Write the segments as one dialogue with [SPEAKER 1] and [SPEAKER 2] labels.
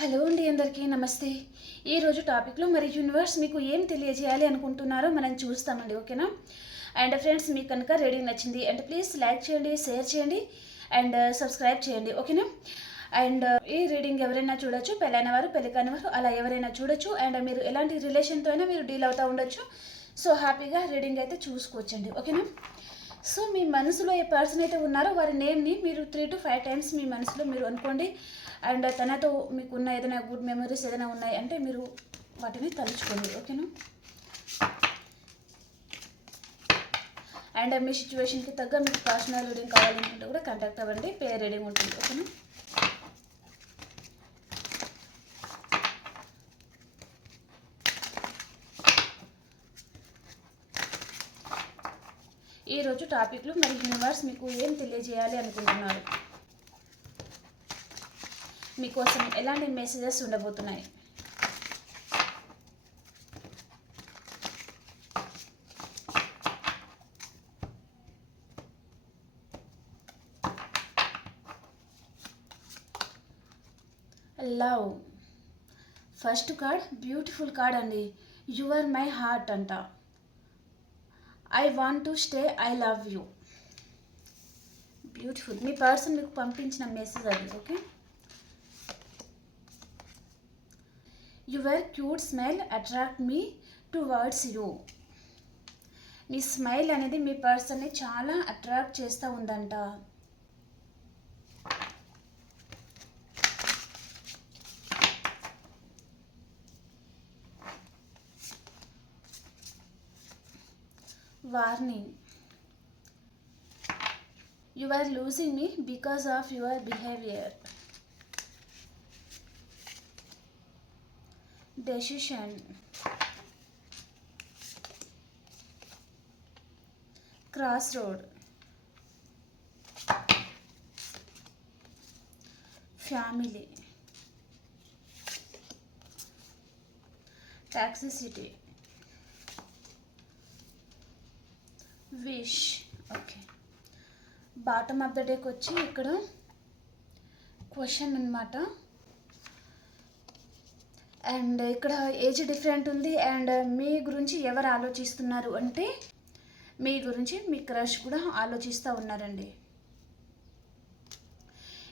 [SPEAKER 1] Hello అండి అందరికీ నమస్తే. ఈరోజు టాపిక్లో మరి యూనివర్స్ మీకు ఏం తెలియజేయాలి అనుకుంటున్నారో మనం చూస్తామండి ఓకేనా? అండ్ ఫ్రెండ్స్ మీకు కనుక రీడింగ్ నచ్చింది అండ్ ప్లీజ్ లైక్ చేయండి షేర్ చేయండి అండ్ సబ్స్క్రైబ్ చేయండి ఓకేనా? అండ్ ఈ రీడింగ్ ఎవరైనా చూడొచ్చు పెళ్ళైన వారు పెళ్ళి కాని వారు అలా ఎవరైనా చూడొచ్చు అండ్ మీరు ఎలాంటి రిలేషన్తో అయినా మీరు డీల్ అవుతూ ఉండొచ్చు. సో హ్యాపీగా రీడింగ్ అయితే చూసుకోవచ్చండి ఓకేనా? సో మీ మనసులో ఏ పర్సన్ అయితే ఉన్నారో వారి నేమ్ని మీరు త్రీ టు ఫైవ్ టైమ్స్ మీ మనసులో మీరు అనుకోండి అండ్ తనతో మీకున్న ఏదైనా గుడ్ మెమరీస్ ఏదైనా ఉన్నాయి అంటే మీరు వాటిని తలుచుకోండి ఓకేనా? అండ్ మీ సిచ్యువేషన్కి తగ్గ మీకు పర్సనల్ రీడింగ్ కావాలనుకుంటే కూడా కాంటాక్ట్ అవ్వండి పేర్ రీడింగ్ ఉంటుంది ఓకేనా? ఈరోజు టాపిక్లు మరి యూనివర్స్ మీకు ఏం తెలియజేయాలి అనుకుంటున్నారు? మీకోసం ఎలాంటి మెసేజెస్ ఉండబోతున్నాయి? Love first card beautiful card అండి. యు ఆర్ మై హార్ట్ అంట. I want to stay I love you beautiful me person మీకు పంపించిన మెసేజ్ అది okay your cute smile attract me towards you మీ స్మైల్ అనేది మీ పర్సన్ని చాలా అట్రాక్ట్ చేస్తూ ఉందంట. Warning you are losing me because of your behaviour decision cross road family toxicity wish okay bottom of the డేకి వచ్చి ఇక్కడ క్వశ్చన్ అనమాట అండ్ ఇక్కడ ఏజ్ డిఫరెంట్ ఉంది అండ్ మీ గురించి ఎవరు ఆలోచిస్తున్నారు అంటే మీ గురించి మీ క్రష్ కూడా ఆలోచిస్తూ ఉన్నారండి.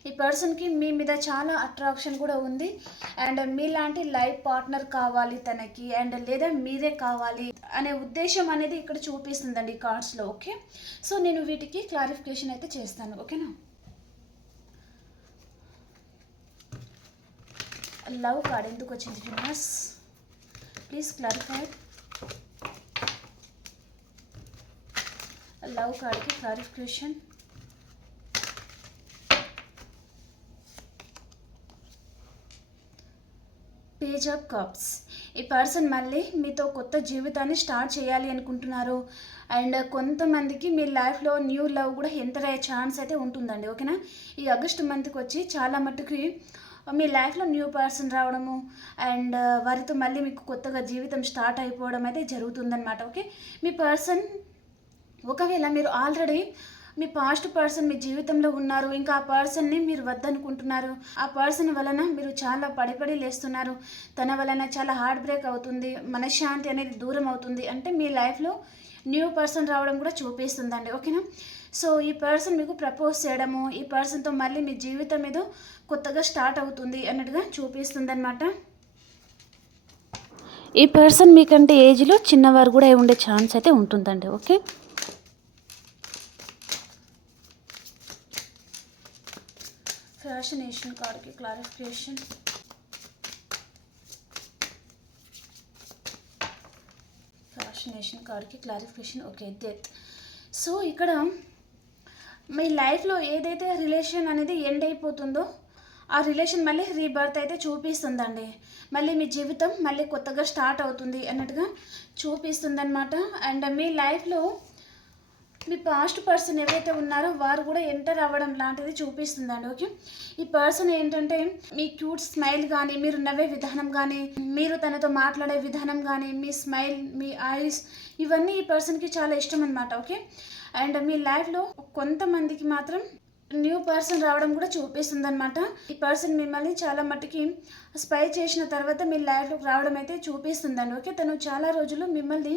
[SPEAKER 1] ఈ పర్సన్కి మీ మీద చాలా అట్రాక్షన్ కూడా ఉంది అండ్ మీలాంటి లైఫ్ పార్ట్నర్ కావాలి తనకి అండ్ లేదా మీరే కావాలి అనే ఉద్దేశం అనేది ఇక్కడ చూపిస్తుందండి కార్డ్స్లో ఓకే? సో నేను వీటికి క్లారిఫికేషన్ అయితే చేస్తాను ఓకేనా? లవ్ కార్డ్ ఎందుకు వచ్చింది ఫిమస్ ప్లీజ్ క్లారిఫై లవ్ కార్డ్కి క్లారిఫికేషన్ పేజ్ ఆఫ్ కప్స్ ఈ పర్సన్ మళ్ళీ మీతో కొత్త జీవితాన్ని స్టార్ట్ చేయాలి అనుకుంటున్నారు. అండ్ కొంతమందికి మీ లైఫ్లో న్యూ లవ్ కూడా ఎంటర్ అయ్యే ఛాన్స్ అయితే ఉంటుందండి ఓకేనా ఈ ఆగస్టు మంత్కి వచ్చి చాలా మట్టుకి మీ లైఫ్లో న్యూ పర్సన్ రావడము అండ్ వారితో మళ్ళీ మీకు కొత్తగా జీవితం స్టార్ట్ అయిపోవడం అయితే జరుగుతుందన్నమాట ఓకే? మీ పర్సన్ ఒకవేళ మీరు ఆల్రెడీ మీ పాస్ట్ పర్సన్ మీ జీవితంలో ఉన్నారు ఇంకా ఆ పర్సన్ని మీరు వద్దనుకుంటున్నారు ఆ పర్సన్ వలన మీరు చాలా పడిపడి లేస్తున్నారు తన వలన చాలా హార్ట్ బ్రేక్ అవుతుంది మనశ్శాంతి అనేది దూరం అవుతుంది అంటే మీ లైఫ్లో న్యూ పర్సన్ రావడం కూడా చూపిస్తుందండి ఓకేనా? సో ఈ పర్సన్ మీకు ప్రపోజ్ చేయడము ఈ పర్సన్తో మళ్ళీ మీ జీవితం ఏదో కొత్తగా స్టార్ట్ అవుతుంది అన్నట్టుగా చూపిస్తుంది అనమాట ఈ పర్సన్ మీకంటే ఏజ్లో చిన్నవారు కూడా ఉండే ఛాన్స్ అయితే ఉంటుందండి ఓకే? ఫ్యాషనేషన్ కార్డ్కి క్లారిఫికేషన్ ఫ్యాషనేషన్ కార్డ్కి క్లారిఫికేషన్ ఓకే డెత్ సో ఇక్కడ మీ లైఫ్లో ఏదైతే రిలేషన్ అనేది ఎండ్ అయిపోతుందో ఆ రిలేషన్ మళ్ళీ రీబర్త్ అయితే చూపిస్తుందండి. మళ్ళీ మీ జీవితం మళ్ళీ కొత్తగా స్టార్ట్ అవుతుంది అన్నట్టుగా చూపిస్తుంది అనమాట అండ్ మీ లైఫ్లో మీ పాస్ట్ పర్సన్ ఎవరైతే ఉన్నారో వారు కూడా ఎంటర్ అవ్వడం లాంటిది చూపిస్తుందండి ఓకే ఈ పర్సన్ ఏంటంటే మీ క్యూట్ స్మైల్ కానీ మీరు నవ్వే విధానం కానీ మీరు తనతో మాట్లాడే విధానం కానీ మీ స్మైల్ మీ ఐస్ ఇవన్నీ ఈ పర్సన్కి చాలా ఇష్టం అనమాట ఓకే అండ్ మీ లైఫ్లో కొంతమందికి మాత్రం న్యూ పర్సన్ రావడం కూడా చూపిస్తుంది అనమాట ఈ పర్సన్ మిమ్మల్ని చాలా మట్టుకి స్పై చేసిన తర్వాత మీ లైఫ్లోకి రావడం అయితే చూపిస్తుందండి. ఓకే? తను చాలా రోజులు మిమ్మల్ని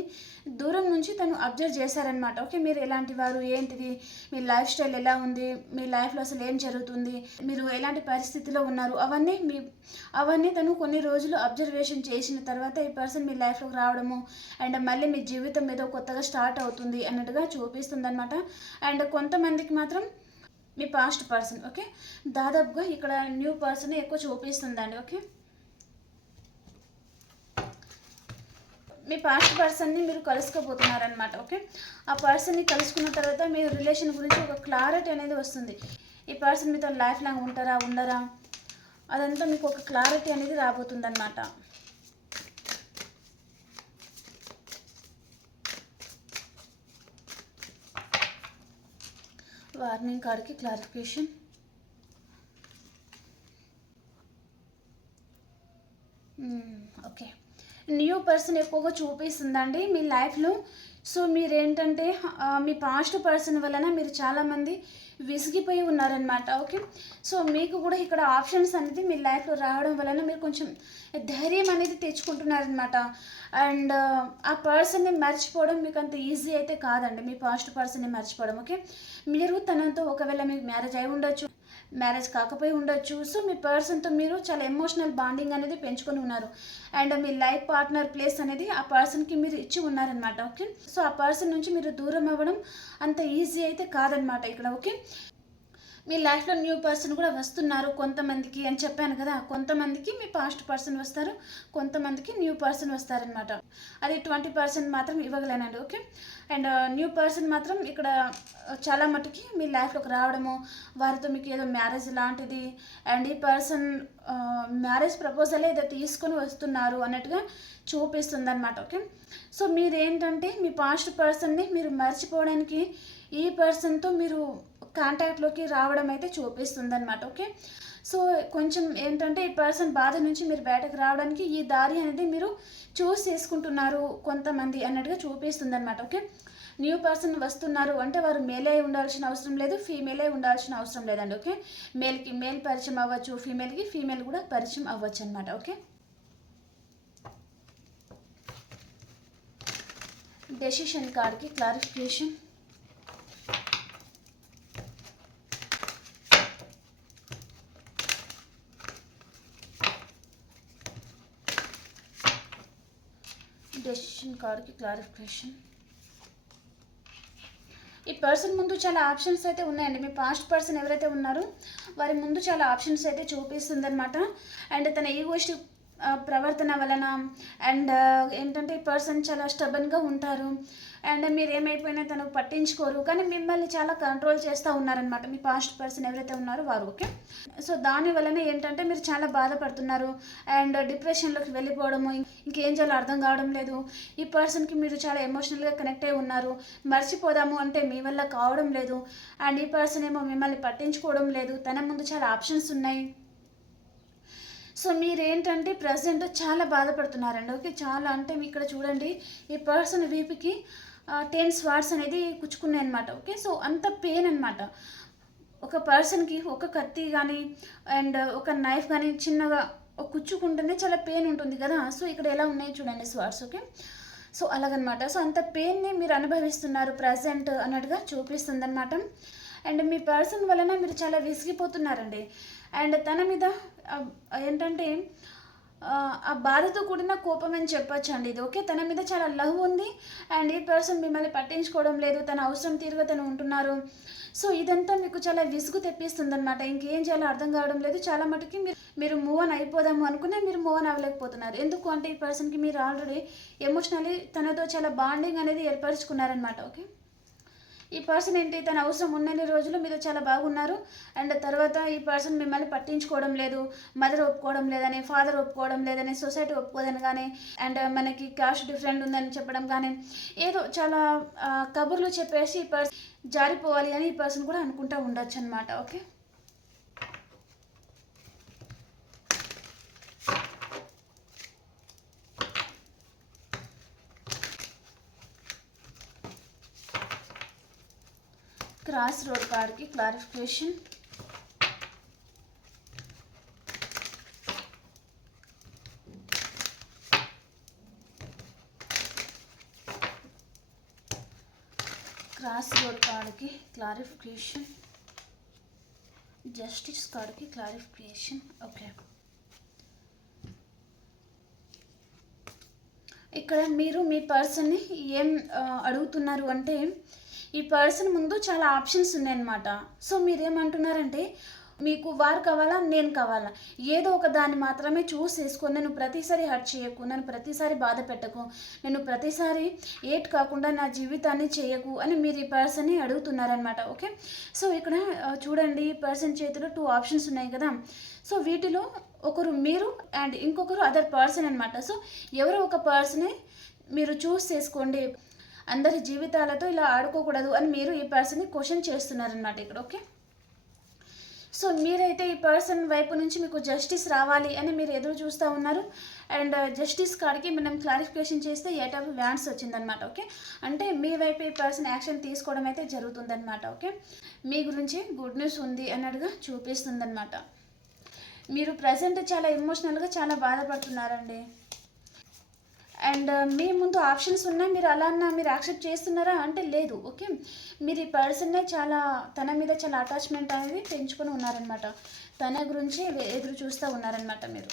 [SPEAKER 1] దూరం నుంచి తను అబ్జర్వ్ చేశారనమాట ఓకే? మీరు ఎలాంటి వారు? ఏంటిది? మీ లైఫ్ స్టైల్ ఎలా ఉంది? మీ లైఫ్లో అసలు ఏం జరుగుతుంది? మీరు ఎలాంటి పరిస్థితిలో ఉన్నారు? అవన్నీ మీ అవన్నీ తను కొన్ని రోజులు అబ్జర్వేషన్ చేసిన తర్వాత ఈ పర్సన్ మీ లైఫ్లోకి రావడము అండ్ మళ్ళీ మీ జీవితం ఏదో కొత్తగా స్టార్ట్ అవుతుంది అన్నట్టుగా చూపిస్తుంది అనమాట అండ్ కొంతమందికి మాత్రం మీ పాస్ట్ పర్సన్ ఓకే దాదాపుగా ఇక్కడ న్యూ పర్సన్ ఎక్కువ చూపిస్తుందండి ఓకే మీ పాస్ట్ పర్సన్ని మీరు కలుసుకోబోతున్నారనమాట ఓకే ఆ పర్సన్ని కలుసుకున్న తర్వాత మీ రిలేషన్ గురించి ఒక క్లారిటీ అనేది వస్తుంది. ఈ పర్సన్ మీతో లైఫ్ లాంగ్ ఉంటారా ఉండరా? అదంతా మీకు ఒక క్లారిటీ అనేది రాబోతుందన్నమాట. వార్నింగ్ కార్డ్కి క్లారిఫికేషన్ ఓకే న్యూ పర్సన్ ఎక్కువగా చూపిస్తుందండి మీ లైఫ్లో సో మీరేంటంటే మీ పాస్ట్ పర్సన్ వలన మీరు చాలామంది విసిగిపోయి ఉన్నారనమాట ఓకే? సో మీకు కూడా ఇక్కడ ఆప్షన్స్ అనేది మీ లైఫ్లో రావడం వలన మీరు కొంచెం ధైర్యం అనేది తెచ్చుకుంటున్నారనమాట అండ్ ఆ పర్సన్ని మర్చిపోవడం మీకు అంత ఈజీ అయితే కాదండి మీ పాస్ట్ పర్సన్ని మర్చిపోవడం ఓకే? మీరు తనతో ఒకవేళ మీకు మ్యారేజ్ అయి ఉండొచ్చు మ్యారేజ్ కాకపోయి ఉండొచ్చు. సో మీ పర్సన్తో మీరు చాలా ఎమోషనల్ బాండింగ్ అనేది పెంచుకొని ఉన్నారు. అండ్ మీ లైఫ్ పార్ట్నర్ ప్లేస్ అనేది ఆ పర్సన్కి మీరు ఇచ్చి ఉన్నారనమాట ఓకే సో ఆ పర్సన్ నుంచి మీరు దూరం అవ్వడం అంత ఈజీ అయితే కాదనమాట ఇక్కడ ఓకే మీ లైఫ్లో న్యూ పర్సన్ కూడా వస్తున్నారు కొంతమందికి అని చెప్పాను కదా. కొంతమందికి మీ పాస్ట్ పర్సన్ వస్తారు కొంతమందికి న్యూ పర్సన్ వస్తారనమాట అది ట్వంటీ పర్సెంట్ మాత్రం ఇవ్వగలేనండి okay and uh, new person మాత్రం ఇక్కడ uh, చాలా మటుకి మీ లైఫ్లోకి రావడము వారితో మీకు ఏదో మ్యారేజ్ లాంటిది అండ్ ఈ పర్సన్ మ్యారేజ్ ప్రపోజల్ ఏదో తీసుకొని వస్తున్నారు అన్నట్టుగా చూపిస్తుంది అనమాట ఓకే సో మీరేంటంటే మీ పాస్ట్ పర్సన్ని మీరు మర్చిపోవడానికి ఈ పర్సన్తో మీరు కాంటాక్ట్లోకి రావడం అయితే చూపిస్తుంది అనమాట ఓకే సో కొంచెం ఏంటంటే ఈ పర్సన్ బాధ నుంచి మీరు బయటకు రావడానికి ఈ దారి అనేది మీరు చూస్ చేసుకుంటున్నారు కొంతమంది అన్నట్టుగా చూపిస్తుంది అనమాట ఓకే? న్యూ పర్సన్ వస్తున్నారు అంటే వారు మేలే ఉండాల్సిన అవసరం లేదు ఫీమేలే ఉండాల్సిన అవసరం లేదండి ఓకే? మేల్కి మేల్ పరిచయం అవ్వచ్చు ఫీమేల్కి ఫీమేల్ కూడా పరిచయం అవ్వచ్చు అనమాట ఓకే? డెసిషన్ కార్డ్కి క్లారిఫికేషన్ డెసిషన్ కార్డ్కి క్లారిఫికేషన్ ఈ పర్సన్ ముందు చాలా ఆప్షన్స్ అయితే ఉన్నాయండి. మీ పాస్ట్ పర్సన్ ఎవరైతే ఉన్నారో వారి ముందు చాలా ఆప్షన్స్ అయితే చూపిస్తుంది అనమాట అండ్ తన ఈగోస్ట్ ప్రవర్తన వలన అండ్ ఏంటంటే ఈ పర్సన్ చాలా స్టబన్గా ఉంటారు. అండ్ మీరు ఏమైపోయినా తను పట్టించుకోరు. కానీ మిమ్మల్ని చాలా కంట్రోల్ చేస్తూ ఉన్నారనమాట మీ పాస్ట్ పర్సన్ ఎవరైతే ఉన్నారో వారు ఓకే? సో దాని వలన ఏంటంటే మీరు చాలా బాధపడుతున్నారు. అండ్ డిప్రెషన్లోకి వెళ్ళిపోవడము ఇంకేం చేయాలో అర్థం కావడం లేదు. ఈ పర్సన్కి మీరు చాలా ఎమోషనల్గా కనెక్ట్ అయి ఉన్నారు. మర్చిపోదాము అంటే మీ వల్ల కావడం లేదు. అండ్ ఈ పర్సన్ ఏమో మిమ్మల్ని పట్టించుకోవడం లేదు. తన ముందు చాలా ఆప్షన్స్ ఉన్నాయి. సో మీరేంటంటే ప్రజెంట్ చాలా బాధపడుతున్నారండి ఓకే? చాలా అంటే మీ ఇక్కడ చూడండి ఈ పర్సన్ వీపుకి టెన్ స్వాట్స్ అనేది కుచ్చుకున్నాయి అనమాట ఓకే సో అంత పెయిన్ అనమాట ఒక పర్సన్కి ఒక కత్తి కానీ అండ్ ఒక నైఫ్ కానీ చిన్నగా కుచ్చుకుంటేనే చాలా పెయిన్ ఉంటుంది కదా? సో ఇక్కడ ఎలా ఉన్నాయి చూడండి స్వాట్స్ ఓకే సో అలాగనమాట. సో అంత పెయిన్ని మీరు అనుభవిస్తున్నారు ప్రజెంట్ అన్నట్టుగా చూపిస్తుంది అనమాట అండ్ మీ పర్సన్ వలన మీరు చాలా విసిగిపోతున్నారండి. అండ్ తన మీద ఏంటంటే ఆ, బాధతో కూడిన కోపం అని చెప్పొచ్చు అండి ఇది ఓకే? తన మీద చాలా లవ్ ఉంది అండ్ ఈ పర్సన్ మిమ్మల్ని పట్టించుకోవడం లేదు తన అవసరం తీరుగా తను ఉంటున్నారు. సో ఇదంతా మీకు చాలా విసుగు తెప్పిస్తుంది అనమాట ఇంకేం చేయాలో అర్థం కావడం లేదు. చాలా మటుకి మీరు మీరు మూవ్ ఆన్ అయిపోదాము అనుకునే మీరు మూవ్ ఆన్ అవ్వలేకపోతున్నారు. ఎందుకు అంటే ఈ పర్సన్కి మీరు ఆల్రెడీ ఎమోషనలీ తనతో చాలా బాండింగ్ అనేది ఏర్పరచుకున్నారనమాట ఓకే? ఈ పర్సన్ ఏంటి తన అవసరం ఉన్నన్ని రోజులు మీరు చాలా బాగున్నారు. అండ్ తర్వాత ఈ పర్సన్ మిమ్మల్ని పట్టించుకోవడం లేదు మదర్ ఒప్పుకోవడం లేదని ఫాదర్ ఒప్పుకోవడం లేదని సొసైటీ ఒప్పుకోదని కానీ అండ్ మనకి కాస్ట్ డిఫరెంట్ ఉందని చెప్పడం కానీ ఏదో చాలా కబుర్లు చెప్పేసి ఈ పర్సన్ జారిపోవాలి అని ఈ పర్సన్ కూడా అనుకుంటా ఉండొచ్చు అనమాట ఓకే? క్రాస్ రోడ్ కార్డ్కి క్లారిఫికేషన్ క్రాస్ రోడ్ కార్డ్కి క్లారిఫికేషన్ జస్టిస్ కార్డ్కి క్లారిఫికేషన్ ఓకే ఇక్కడ మీరు మీ పర్సన్ని ఏం ఆ, అడుగుతున్నారు అంటే ఈ పర్సన్ ముందు చాలా ఆప్షన్స్ ఉన్నాయన్నమాట. సో మీరేమంటున్నారంటే మీకు వారు కావాలా నేను కావాలా? ఏదో ఒక దాన్ని మాత్రమే చూస్ చేసుకో నేను ప్రతిసారి హర్ట్ చేయకు నన్ను ప్రతిసారి బాధ పెట్టకు నేను ప్రతిసారి ఏట్ కాకుండా నా జీవితాన్ని చేయకు అని మీరు ఈ పర్సన్ని అడుగుతున్నారనమాట ఓకే సో ఇక్కడ చూడండి ఈ పర్సన్ చేతిలో టూ ఆప్షన్స్ ఉన్నాయి కదా. సో వీటిలో ఒకరు మీరు అండ్ ఇంకొకరు అదర్ పర్సన్ అనమాట సో ఎవరో ఒక పర్సనే మీరు చూస్ చేసుకోండి. అందరి జీవితాలతో ఇలా ఆడుకోకూడదు అని మీరు ఈ పర్సన్ని క్వశ్చన్ చేస్తున్నారనమాట ఇక్కడ ఓకే సో మీరైతే ఈ పర్సన్ వైపు నుంచి మీకు జస్టిస్ రావాలి అని మీరు ఎదురు చూస్తూ ఉన్నారు. అండ్ జస్టిస్ కాడికి మనం క్లారిఫికేషన్ చేస్తే ఎయిట్ ఆఫ్ వ్యాన్స్ వచ్చిందనమాట ఓకే అంటే మీ వైపు ఈ పర్సన్ యాక్షన్ తీసుకోవడం అయితే జరుగుతుందనమాట ఓకే మీ గురించి గుడ్ న్యూస్ ఉంది అన్నట్టుగా చూపిస్తుందనమాట మీరు ప్రజెంట్ చాలా ఎమోషనల్గా చాలా బాధపడుతున్నారండి. అండ్ uh, మీ ముందు ఆప్షన్స్ ఉన్నాయి మీరు అలా అన్నా మీరు యాక్సెప్ట్ చేస్తున్నారా? అంటే లేదు ఓకే? మీరు ఈ పర్సన్నే చాలా తన మీద చాలా అటాచ్మెంట్ అనేది పెంచుకొని ఉన్నారనమాట తన గురించి ఎదురు చూస్తూ ఉన్నారనమాట మీరు.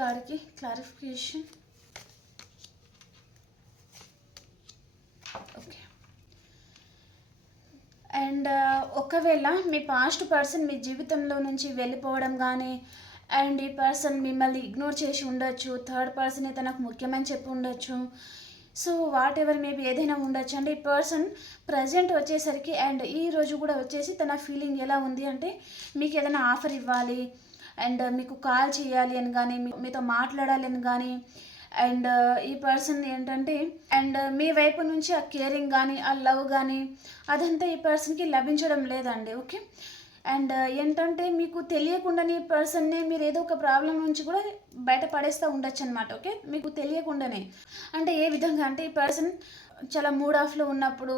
[SPEAKER 1] గారికి క్లారిఫికేషన్. ఓకే అండ్ uh, ఒకవేళ మీ పాస్ట్ పర్సన్ మీ జీవితంలో నుంచి వెళ్ళిపోవడం కానీ అండ్ ఈ పర్సన్ మిమ్మల్ని ఇగ్నోర్ చేసి ఉండొచ్చు థర్డ్ పర్సన్ తనకు ముఖ్యమని చెప్పి ఉండొచ్చు. సో వాట్ ఎవర్ మేబీ ఏదైనా ఉండొచ్చు. అంటే ఈ పర్సన్ ప్రజెంట్ వచ్చేసరికి అండ్ ఈ రోజు కూడా వచ్చేసి తన ఫీలింగ్ ఎలా ఉంది అంటే మీకు ఏదైనా ఆఫర్ ఇవ్వాలి అండ్ మీకు కాల్ చేయాలి అని కానీ మీతో మాట్లాడాలి అని కానీ. అండ్ uh, ఈ పర్సన్ ఏంటంటే అండ్ uh, మీ వైపు నుంచి ఆ కేరింగ్ కానీ ఆ లవ్ కానీ అదంతా ఈ పర్సన్కి లభించడం లేదండి ఓకే? అండ్ uh, ఏంటంటే మీకు తెలియకుండానే ఈ పర్సన్ని మీరు ఏదో ఒక ప్రాబ్లం నుంచి కూడా బయట పడేస్తూ ఉండొచ్చు అనమాట ఓకే? మీకు తెలియకుండానే. అంటే ఏ విధంగా అంటే ఈ పర్సన్ చాలా మూడ్ ఆఫ్లో ఉన్నప్పుడు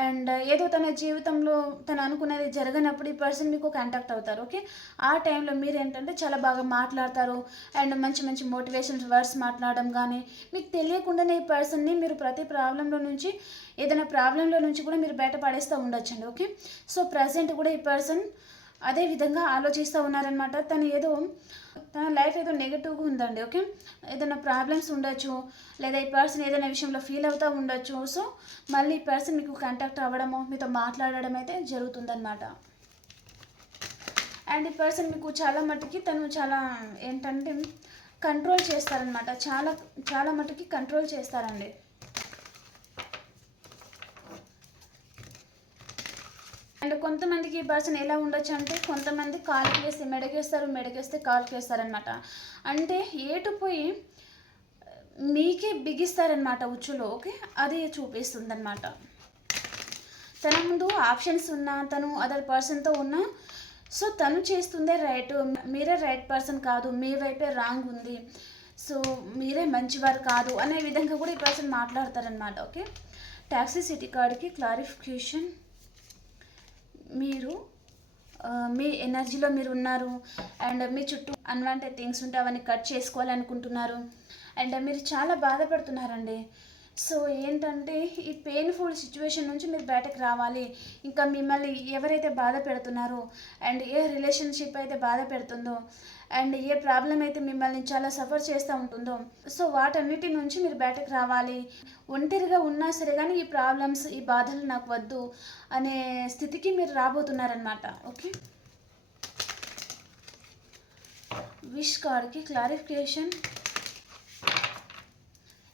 [SPEAKER 1] అండ్ uh, ఏదో తన జీవితంలో తను అనుకున్నది జరగనప్పుడు ఈ పర్సన్ మీకు కాంటాక్ట్ అవుతారు ఓకే ఆ టైంలో మీరు ఏంటంటే చాలా బాగా మాట్లాడతారు అండ్ మంచి మంచి మోటివేషన్ వర్డ్స్ మాట్లాడడం కానీ మీకు తెలియకుండానే ఈ పర్సన్ని మీరు ప్రతి ప్రాబ్లంలో నుంచి ఏదైనా ప్రాబ్లంలో నుంచి కూడా మీరు బయటపడేస్తూ ఉండొచ్చండి ఓకే సో ప్రజెంట్ కూడా ఈ పర్సన్ అదే విధంగా ఆలోచిస్తూ ఉన్నారనమాట తను ఏదో తన లైఫ్ ఏదో నెగిటివ్గా ఉందండి ఓకే ఏదైనా ప్రాబ్లమ్స్ ఉండొచ్చు లేదా ఈ పర్సన్ ఏదైనా విషయంలో ఫీల్ అవుతూ ఉండొచ్చు. సో మళ్ళీ ఈ పర్సన్ మీకు కాంటాక్ట్ అవ్వడము మీతో మాట్లాడడం అయితే జరుగుతుందన్నమాట. అండ్ ఈ పర్సన్ మీకు చాలా మట్టుకి తను చాలా ఏంటంటే కంట్రోల్ చేస్తారనమాట చాలా చాలా మట్టుకి కంట్రోల్ చేస్తారండి. అండ్ కొంతమందికి ఈ పర్సన్ ఎలా ఉండొచ్చు అంటే కొంతమంది కాలుకి వేస్తే మెడకేస్తారు మెడకేస్తే కాలుకి వేస్తారనమాట అంటే ఏటు పోయి మీకే బిగిస్తారనమాట ఉచ్చులో ఓకే? అది చూపిస్తుందనమాట తన ముందు ఆప్షన్స్ ఉన్నా తను అదర్ పర్సన్తో ఉన్నా సో తను చేస్తుందే రైట్. మీరే రైట్ పర్సన్ కాదు మీ వైపే రాంగ్ ఉంది. సో మీరే మంచివారు కాదు అనే విధంగా కూడా ఈ పర్సన్ మాట్లాడతారనమాట ఓకే? ట్యాక్సీ సిటీ కార్డ్కి క్లారిఫికేషన్ మీరు మీ ఎనర్జీలో మీరు ఉన్నారు అండ్ మీ చుట్టూ అన్వాంటెడ్ థింగ్స్ ఉంటే అవన్నీ కట్ చేసుకోవాలనుకుంటున్నారు. అండ్ మీరు చాలా బాధపడుతున్నారండి. సో ఏంటంటే ఈ పెయిన్ఫుల్ సిచ్యువేషన్ నుంచి మీరు బయటకు రావాలి. ఇంకా మిమ్మల్ని ఎవరైతే బాధ పెడుతున్నారో అండ్ ఏ రిలేషన్షిప్ అయితే బాధ పెడుతుందో అండ్ ఏ ప్రాబ్లం అయితే మిమ్మల్ని చాలా సఫర్ చేస్తూ ఉంటుందో సో వాటన్నిటి నుంచి మీరు బయటకు రావాలి. ఒంటరిగా ఉన్నా సరే కానీ ఈ ప్రాబ్లమ్స్ ఈ బాధలు నాకు వద్దు అనే స్థితికి మీరు రాబోతున్నారనమాట ఓకే? విష్ కార్డ్కి క్లారిఫికేషన్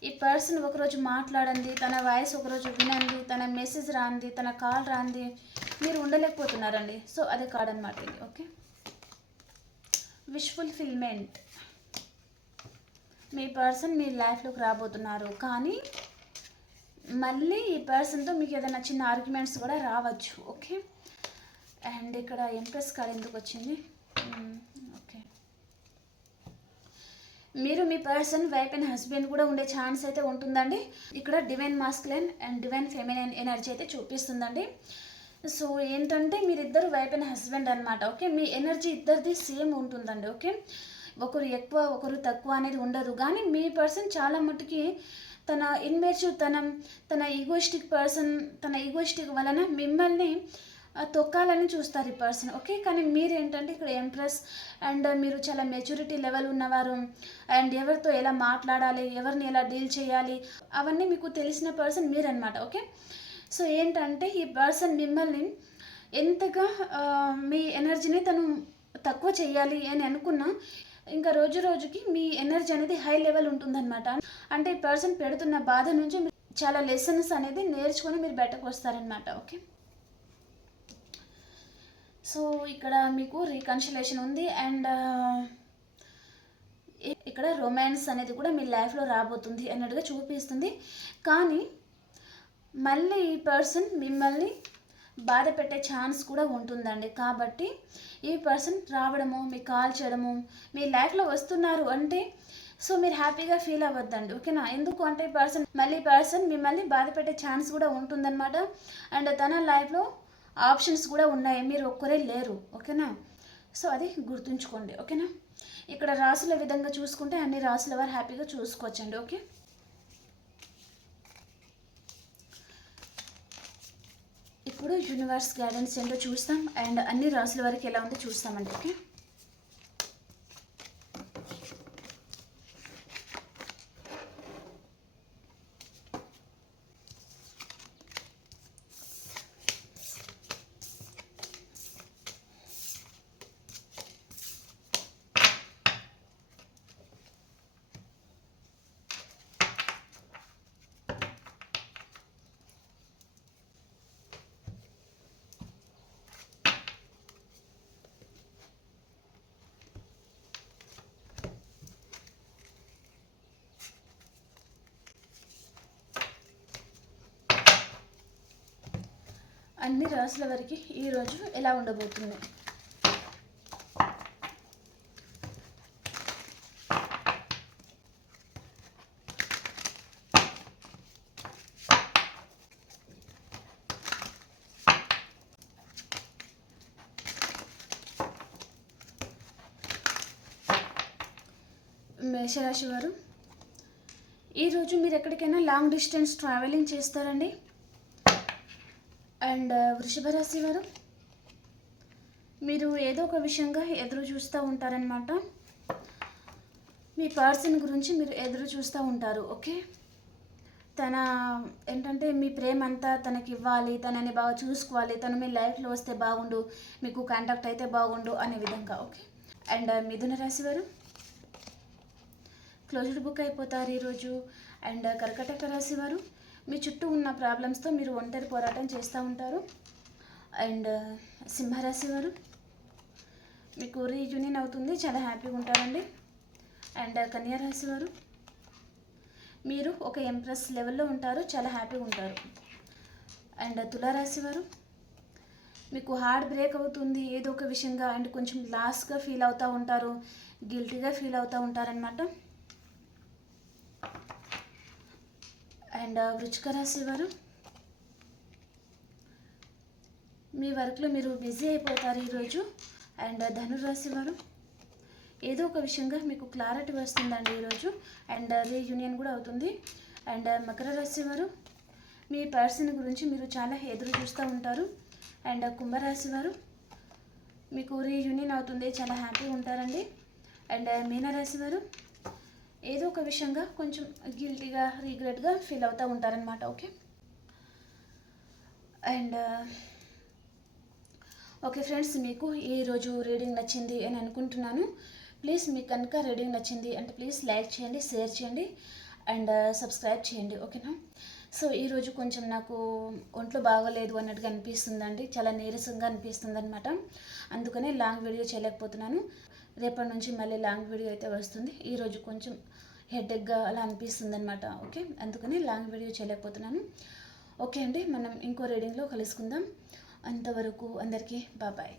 [SPEAKER 1] ఈ పర్సన్ ఒకరోజు మాట్లాడండి తన వాయిస్ ఒకరోజు వినండి తన మెసేజ్ రాంది తన కాల్ రాంది. మీరు ఉండలేకపోతున్నారండి. సో అది కార్డ్ అనమాట ఇది ఓకే విష్ ఫుల్ఫిల్మెంట్ మీ పర్సన్ మీ లైఫ్లోకి రాబోతున్నారు కానీ మళ్ళీ ఈ పర్సన్తో మీకు ఏదైనా చిన్న ఆర్గ్యుమెంట్స్ కూడా రావచ్చు ఓకే అండ్ ఇక్కడ ఎంప్రెస్ కార్డ్ ఎందుకు వచ్చింది? Hmm, ఓకే మీరు మీ పర్సన్ వైఫ్ అండ్ హస్బెండ్ కూడా ఉండే ఛాన్స్ అయితే ఉంటుందండి. ఇక్కడ divine masculine and divine feminine energy అయితే చూపిస్తుందండి. సో ఏంటంటే మీరిద్దరు వైఫ్ అండ్ హస్బెండ్ అనమాట ఓకే? మీ ఎనర్జీ ఇద్దరిది సేమ్ ఉంటుందండి ఓకే? ఒకరు ఎక్కువ ఒకరు తక్కువ అనేది ఉండదు. కానీ మీ పర్సన్ చాలా మట్టుకి తన ఇన్మెచ్యూర్ తనం తన ఈగోయిస్టిక్ పర్సన్ తన ఈగోయిస్టిక్ వలన మిమ్మల్ని తొక్కాలని చూస్తారు ఈ పర్సన్ ఓకే కానీ మీరు ఏంటంటే ఇక్కడ ఎంప్రెస్ అండ్ మీరు చాలా మెచ్యూరిటీ లెవెల్ ఉన్నవారు. అండ్ ఎవరితో ఎలా మాట్లాడాలి ఎవరిని ఎలా డీల్ చేయాలి అవన్నీ మీకు తెలిసిన పర్సన్ మీరనమాట ఓకే సో ఏంటంటే ఈ పర్సన్ మిమ్మల్ని ఎంతగా మీ ఎనర్జీని తను తక్కువ చేయాలి అని అనుకున్నా ఇంకా రోజు రోజుకి మీ ఎనర్జీ అనేది హై లెవెల్ ఉంటుందన్నమాట. అంటే ఈ పర్సన్ పెడుతున్న బాధ నుంచి మీరు చాలా లెసన్స్ అనేది నేర్చుకొని మీరు బయటకు వస్తారనమాట ఓకే సో ఇక్కడ మీకు రీకన్సిలేషన్ ఉంది అండ్ uh, ఇక్కడ రొమాన్స్ అనేది కూడా మీ లైఫ్లో రాబోతుంది అన్నట్టుగా చూపిస్తుంది. కానీ మళ్ళీ ఈ పర్సన్ మిమ్మల్ని బాధ పెట్టే ఛాన్స్ కూడా ఉంటుందండి. కాబట్టి ఈ పర్సన్ రావడము మీకు కాల్ చేయడము మీ లైఫ్లో వస్తున్నారు అంటే సో మీరు హ్యాపీగా ఫీల్ అవ్వద్దండి. ఓకేనా? ఎందుకు అంటే పర్సన్ మళ్ళీ పర్సన్ మిమ్మల్ని బాధ పెట్టే ఛాన్స్ కూడా ఉంటుందన్నమాట. అండ్ తన లైఫ్లో ఆప్షన్స్ కూడా ఉన్నాయి. మీరు ఒక్కరే లేరు. ఓకేనా? సో అది గుర్తుంచుకోండి. ఓకేనా? ఇక్కడ రాసుల విధంగా చూసుకుంటే అన్ని రాసుల వారు హ్యాపీగా చూసుకోవచ్చండి. ఓకే? ఇప్పుడు యూనివర్స్ గైడెన్స్ ఏంటో చూస్తాం. అండ్ అన్ని రాసుల వారికి ఎలా ఉందో చూస్తామండి. ఓకే? అన్ని రాసుల వరకు ఈరోజు ఎలా ఉండబోతుంది? మేషరాశి వారు ఈరోజు మీరు ఎక్కడికైనా లాంగ్ డిస్టెన్స్ ట్రావెలింగ్ చేస్తారండి? అండ్ వృషభ రాశి వారు మీరు ఏదో ఒక విషయంగా ఎదురు చూస్తూ ఉంటారనమాట మీ పర్సన్ గురించి మీరు ఎదురు చూస్తూ ఉంటారు ఓకే? తన ఏంటంటే మీ ప్రేమ అంతా తనకి ఇవ్వాలి తనని బాగా చూసుకోవాలి తను మీ లైఫ్లో వస్తే బాగుండు మీకు కాంటాక్ట్ అయితే బాగుండు అనే విధంగా ఓకే? అండ్ మిథున రాశి వారు క్లోజ్డ్ బుక్ అయిపోతారు ఈరోజు. అండ్ కర్కటక రాశి వారు మీ చుట్టూ ఉన్న ప్రాబ్లమ్స్తో మీరు ఒంటరి పోరాటం చేస్తూ ఉంటారు. అండ్ సింహరాశి వారు మీకు రీయూనియన్ అవుతుంది. చాలా హ్యాపీగా ఉంటారండి. అండ్ కన్యా రాశి వారు మీరు ఒక ఎంప్రెస్ లెవెల్లో ఉంటారు. చాలా హ్యాపీగా ఉంటారు. అండ్ తులారాశి వారు మీకు హార్ట్ బ్రేక్ అవుతుంది. ఏదో ఒక విషయంగా అండ్ కొంచెం లాస్గా ఫీల్ అవుతూ ఉంటారు. గిల్టీగా ఫీల్ అవుతూ ఉంటారనమాట అండ్ వృచ్చిక రాశి వారు మీ వర్క్లో మీరు బిజీ అయిపోతారు ఈరోజు. అండ్ ధనురాశి వారు ఏదో ఒక విషయంగా మీకు క్లారిటీ వస్తుందండి ఈరోజు. అండ్ రీయూనియన్ కూడా అవుతుంది. అండ్ మకర రాశి వారు మీ పర్సన్ గురించి మీరు చాలా ఎదురు చూస్తూ ఉంటారు. అండ్ కుంభరాశి వారు మీకు రీయూనియన్ అవుతుంది. చాలా హ్యాపీగా ఉంటారండి. అండ్ మీనరాశి వారు ఏదో ఒక విషయంగా కొంచెం గిల్టీగా రీగ్రెట్గా ఫీల్ అవుతూ ఉంటారనమాట ఓకే అండ్ ఓకే ఫ్రెండ్స్ మీకు ఈరోజు రీడింగ్ నచ్చింది అని అనుకుంటున్నాను. ప్లీజ్ మీకు కనుక రీడింగ్ నచ్చింది అంటే ప్లీజ్ లైక్ చేయండి షేర్ చేయండి అండ్ సబ్స్క్రైబ్ uh, చేయండి ఓకేనా సో ఈరోజు కొంచెం నాకు ఒంట్లో బాగోలేదు అన్నట్టుగా అనిపిస్తుందండి. చాలా నీరసంగా అనిపిస్తుంది అనమాట అందుకనే లాంగ్ వీడియో చేయలేకపోతున్నాను. రేపటి నుంచి మళ్ళీ లాంగ్ వీడియో అయితే వస్తుంది. ఈరోజు కొంచెం హెడేక్గా అలా అనిపిస్తుంది అనమాట ఓకే? అందుకని లాంగ్ వీడియో చేయలేకపోతున్నాను. ఓకే అండి మనం ఇంకో రీడింగ్లో కలుసుకుందాం. అంతవరకు అందరికీ బాబాయ్